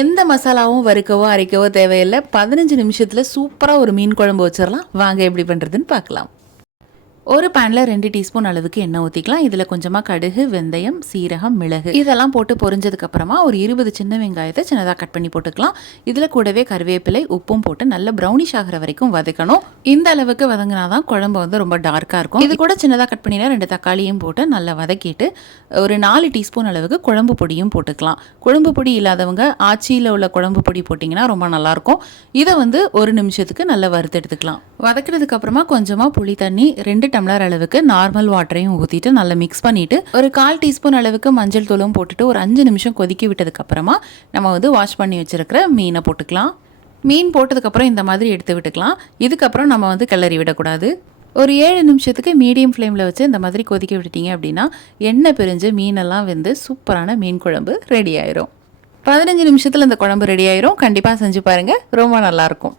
எந்த மசாலாவும் வறுக்கவோ அரைக்கவோ தேவையில்லை. 15 நிமிஷத்தில் சூப்பராக ஒரு மீன் குழம்பு வச்சிடலாம். வாங்க எப்படி பண்ணுறதுன்னு பார்க்கலாம். ஒரு பேனில் 2 டீஸ்பூன் அளவுக்கு எண்ணெய் ஊற்றிக்கலாம். இதில் கொஞ்சமாக கடுகு, வெந்தயம், சீரகம், மிளகு இதெல்லாம் போட்டு பொரிஞ்சதுக்கப்புறமா ஒரு 20 சின்ன வெங்காயத்தை சின்னதாக கட் பண்ணி போட்டுக்கலாம். இதில் கூடவே கருவேப்பிலை, உப்பும் போட்டு நல்லா ப்ரௌனிஷ் ஆகிற வரைக்கும் வதக்கணும். இந்த அளவுக்கு வதங்கினா தான் குழம்பு வந்து ரொம்ப டார்க்காக இருக்கும். இது கூட சின்னதாக கட் பண்ணினா 2 தக்காளியும் போட்டு நல்லா வதக்கிட்டு ஒரு 4 டீஸ்பூன் அளவுக்கு குழம்பு பொடியும் போட்டுக்கலாம். குழம்பு பொடி இல்லாதவங்க ஆச்சியில் உள்ள குழம்பு பொடி போட்டிங்கன்னா ரொம்ப நல்லாயிருக்கும். இதை வந்து 1 நிமிஷத்துக்கு நல்லா வறுத்து எடுத்துக்கலாம். வதக்கினதுக்கு அப்புறமா கொஞ்சமாக புளி தண்ணி 2 டம்ளர் அளவுக்கு நார்மல் வாட்டரையும் ஊற்றிட்டு நல்லா மிக்ஸ் பண்ணிவிட்டு ஒரு 1/4 டீஸ்பூன் அளவுக்கு மஞ்சள் தூளும் போட்டுட்டு ஒரு 5 நிமிஷம் கொதிக்க விட்டதுக்கப்புறமா நம்ம வந்து வாஷ் பண்ணி வச்சுருக்கிற மீனை போட்டுக்கலாம். மீன் போட்டதுக்கப்புறம் இந்த மாதிரி எடுத்து விட்டுக்கலாம். இதுக்கப்புறம் நம்ம வந்து கிளறி விடக்கூடாது. ஒரு 7 நிமிஷத்துக்கு மீடியம் ஃப்ளேமில் வச்சு இந்த மாதிரி கொதிக்க விட்டுட்டீங்க அப்படின்னா எண்ணெய் பிரிஞ்சு மீனெல்லாம் வெந்து சூப்பரான மீன் குழம்பு ரெடி ஆயிரும். 15 நிமிஷத்தில் இந்த குழம்பு ரெடி ஆயிரும். கண்டிப்பாக செஞ்சு பாருங்கள், ரொம்ப நல்லாயிருக்கும்.